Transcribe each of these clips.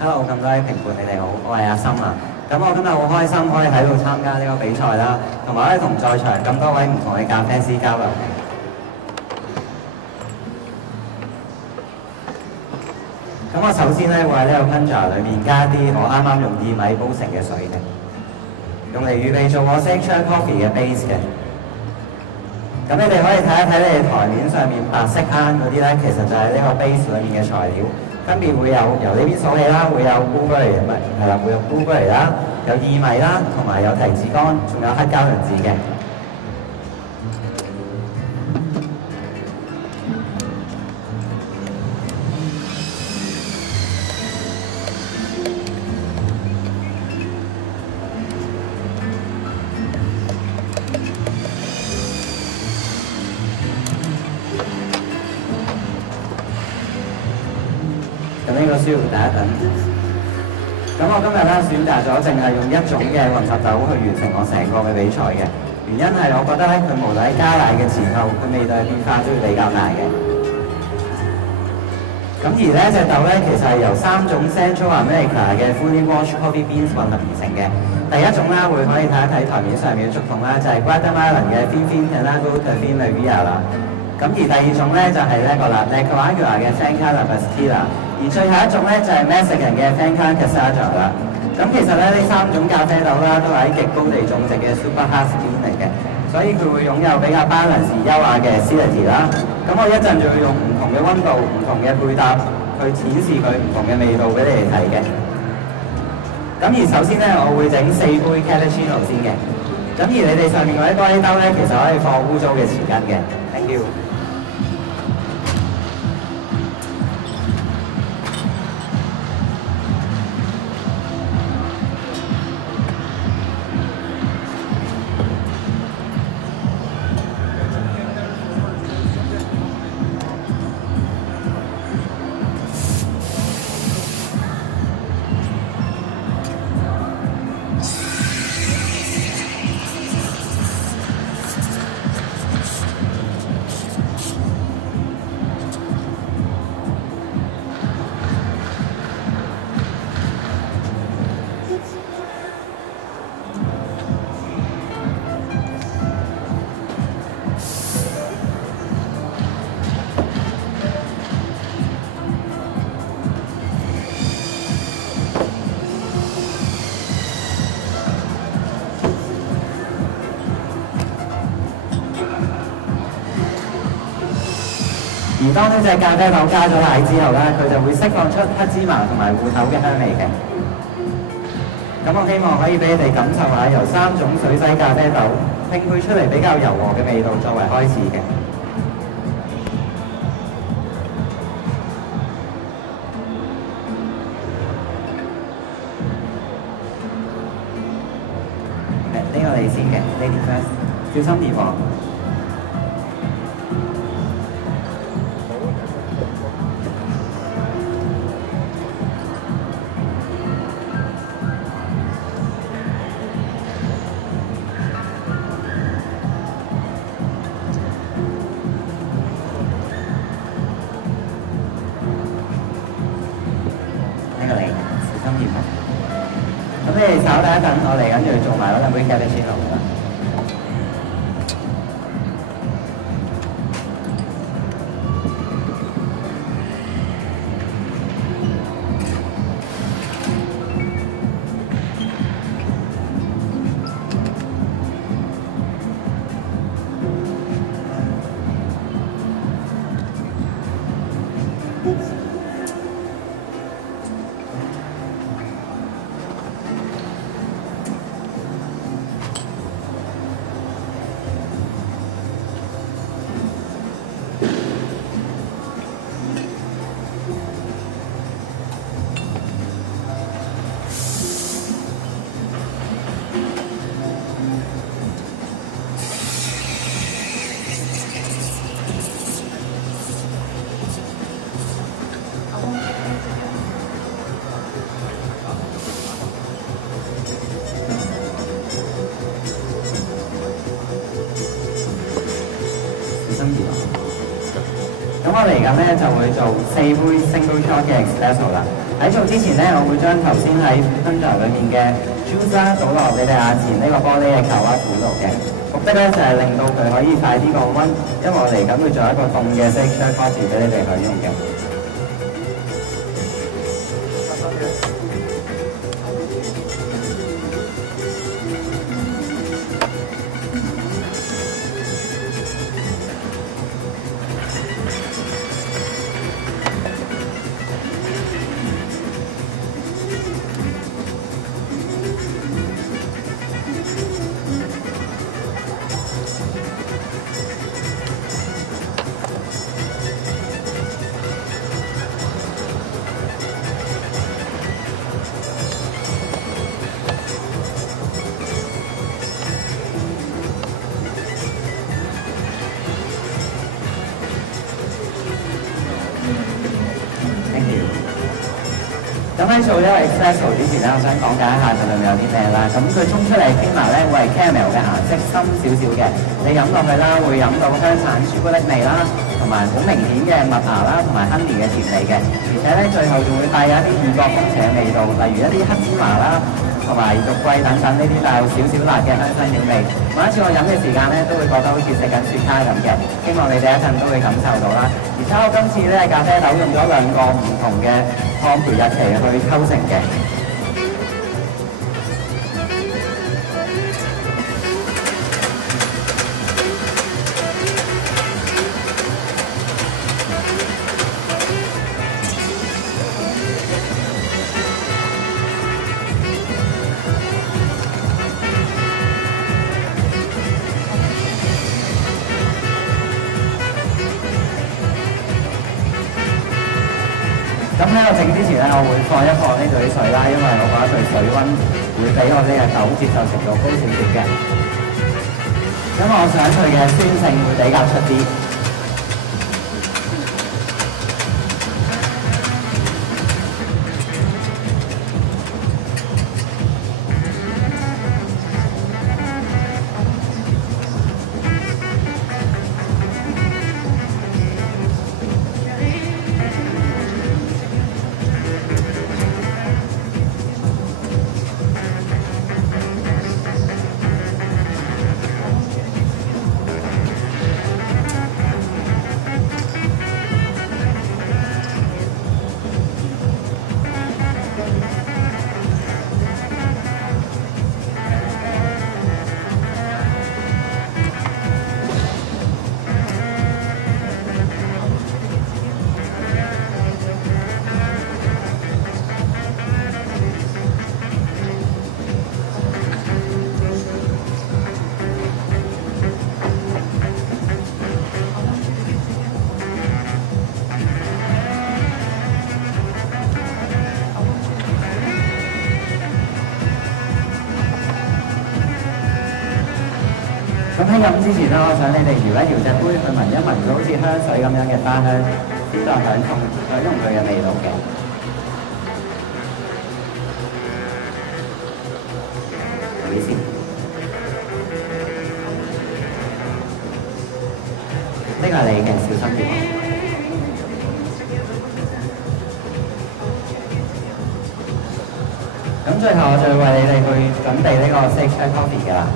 Hello， 咁多位評判，你哋好，我係阿森啊。咁我今日好開心可以喺度參加呢個比賽啦，同埋可以同在場咁多位唔同嘅咖啡師交流。咁我首先咧會喺呢個 plunger 裏面加啲我啱啱用薏米煲成嘅水嘅，用嚟預備做我 signature coffee 嘅 base 嘅。咁你哋可以睇一睇你哋台面上面白色啱嗰啲咧，其實就係呢個 base 裏面嘅材料。分別會有由呢邊數起啦，會有 blueberry 係啦，會有 blueberry 啦，有薏米啦，同埋有提子乾，仲有黑膠輪子嘅。咁呢個需要等一等。咁我今日咧選擇咗淨係用一種嘅混合豆去完成我成個嘅比賽嘅，原因係我覺得咧佢無論喺加奶嘅時候，佢味道嘅變化都會比較大嘅。咁而呢隻豆咧其實係由3種 Central America 嘅 Fully Washed Coffee Beans 混合而成嘅。第一種啦，會可以睇一睇台面上面嘅竹筒啦，就係 Guatemalan 嘅 Finfin Tanago de Finavia 啦。咁而第二種咧就係呢個啦 Nicaragua 嘅 Finca La Pastilla。而最後一種咧就係 Mexican 嘅 Finca Casada 啦。咁其實咧呢3種咖啡豆啦都係喺極高地種植嘅 Super Hard Bean 嚟嘅，所以佢會擁有比較 balance 優雅嘅 acidity 啦。咁我一陣就會用唔同嘅溫度、唔同嘅配搭去顯示佢唔同嘅味道俾你哋睇嘅。咁而首先咧，我會整4杯 cappuccino 先嘅。咁而你哋上面嗰啲玻璃兜咧，其實可以放污糟嘅匙羹嘅。Thank you。而當呢隻咖啡豆加咗奶之後咧，佢就會釋放出黑芝麻同埋芋頭嘅香味嘅。咁我希望可以俾你哋感受下由3種水洗咖啡豆拼配出嚟比較柔和嘅味道作為開始嘅。呢個你先嘅 ，Lady First， 小心啲喎。咁你哋稍等一陣，我嚟緊要做埋嗰兩杯 cappuccino 啦。咁我哋而家咧就會做4杯 single shot 嘅 espresso 啦。喺做之前咧，我會將頭先喺烹調裏面嘅 juice 啦倒落你哋眼前呢個玻璃嘅球蛙盤度嘅，目的咧就係令到佢可以快啲降溫，因為我嚟緊會做一個凍嘅 signature coffee 俾你哋享用嘅。咁喺做呢個 espresso 之前咧，我想講解一下佢裏面有啲咩啦。咁佢沖出嚟 creamer 咧會係 caramel 嘅顏色，深少少嘅。你飲落去啦，會飲到香橙朱古力味啦，同埋好明顯嘅麥芽啦，同埋 honey 嘅甜味嘅。而且咧最後仲會帶有一啲異國風情嘅味道，例如一啲黑芝麻啦，同埋肉桂等等呢啲帶有少少辣嘅香辛料味。每一次我飲嘅時間咧，都會覺得好似食緊雪茄咁嘅。希望你哋一陣都會感受到啦。而且我今次咧咖啡豆用咗2個唔同嘅烘焙日期去溝成嘅。咁喺我整之前咧，我會放一放呢度啲水啦，因為我覺得佢水溫會比我呢個豆接受程度高少少嘅。因為我想佢嘅酸性會比較出啲。咁喺飲之前咧，我想你哋搖一搖隻杯，去聞一聞佢好似香水咁樣嘅花香，先再享用佢嘅味道嘅。幾先？呢個係你嘅，小心啲。咁最後我就會為你哋去準備呢個 signature coffee 㗎啦。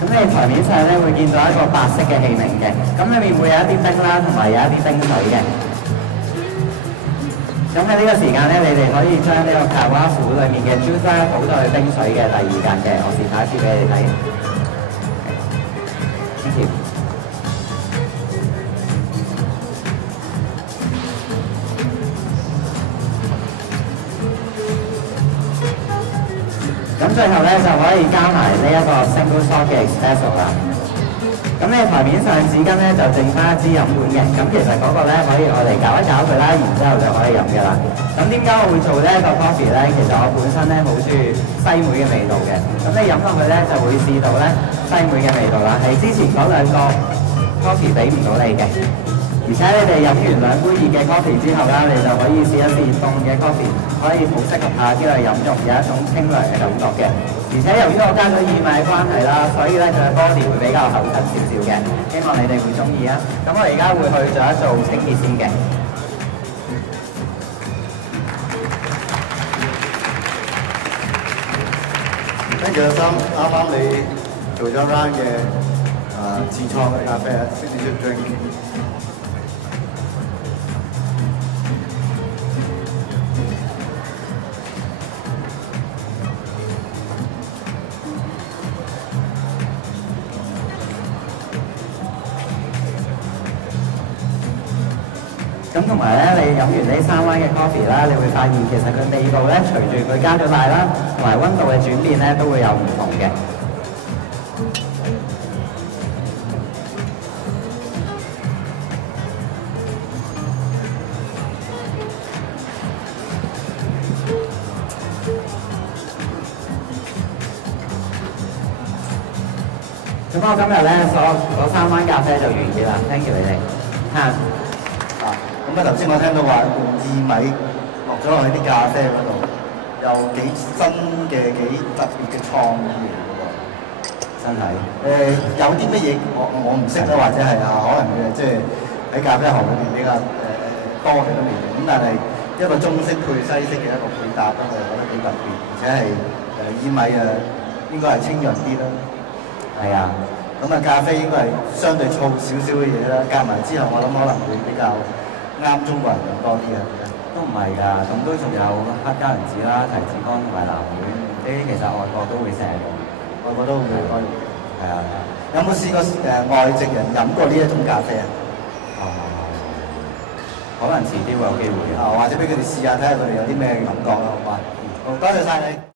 咁你台面上咧會見到一個白色嘅器皿嘅，咁裏面會有一啲冰啦，同埋有一啲冰水嘅。咁喺呢個時間咧，你哋可以將呢個卡瓦庫裏面嘅 juice 倒到去冰水嘅第2格嘅，我示範一次俾你哋睇。最後咧就可以加埋呢一個 single shot 嘅 espresso 啦。咁你台面上紙巾咧就剩翻一支飲管嘅，咁其實嗰個咧可以我哋攪一攪佢啦，然之後就可以飲嘅啦。咁點解我會做呢一個 coffee 咧？其實我本身咧好中意西梅嘅味道嘅，咁你飲落去咧就會試到咧西梅嘅味道啦，係之前嗰兩個 coffee 俾唔到你嘅。而且你哋飲完兩杯熱嘅 coffee 之後啦，你就可以試一試凍嘅 coffee，可以好適合夏天去飲用，有一種清涼嘅感覺嘅。而且由於我加咗薏米嘅關係啦，所以咧佢嘅 body 會比較厚實少少嘅，希望你哋會中意啊！咁我而家會去做一做清潔先嘅。跟住阿心，啱啱你做咗 round 嘅自創嘅咖啡啊 ，signature drink。咁同埋咧，你飲完呢3杯嘅 coffee 啦，你會發現其實佢味道咧，隨住佢加咗奶啦，同埋溫度嘅轉變咧，都會有唔同嘅。咁我今日咧嗰3杯咖啡就完結啦 ，thank you 你哋。嚇！咁啊頭先我聽到話用薏米落咗落去啲咖啡嗰度，有幾新嘅幾特別嘅創意嚟嘅喎。真係。有啲乜嘢我唔識啦，或者係可能嘅即係喺咖啡行裏面比較多嘅都未定。咁但係一個中式配西式嘅一個配搭咧，我覺得幾特別，而且係薏米應該係清潤啲啦。係啊。咁啊咖啡應該係相對燥少少嘅嘢啦，夾埋之後我諗可能會比較啱中國人飲多啲啊！都唔係㗎，咁都仲有黑加侖子啦、提子乾同埋藍莓呢啲，其實外國都會成日用，外國都會開。係啊。有冇試過外籍人飲過呢一種咖啡啊？可能遲啲會有機會。或者俾佢哋試下睇下佢哋有啲咩感覺啦，好嘛？好，多謝晒你。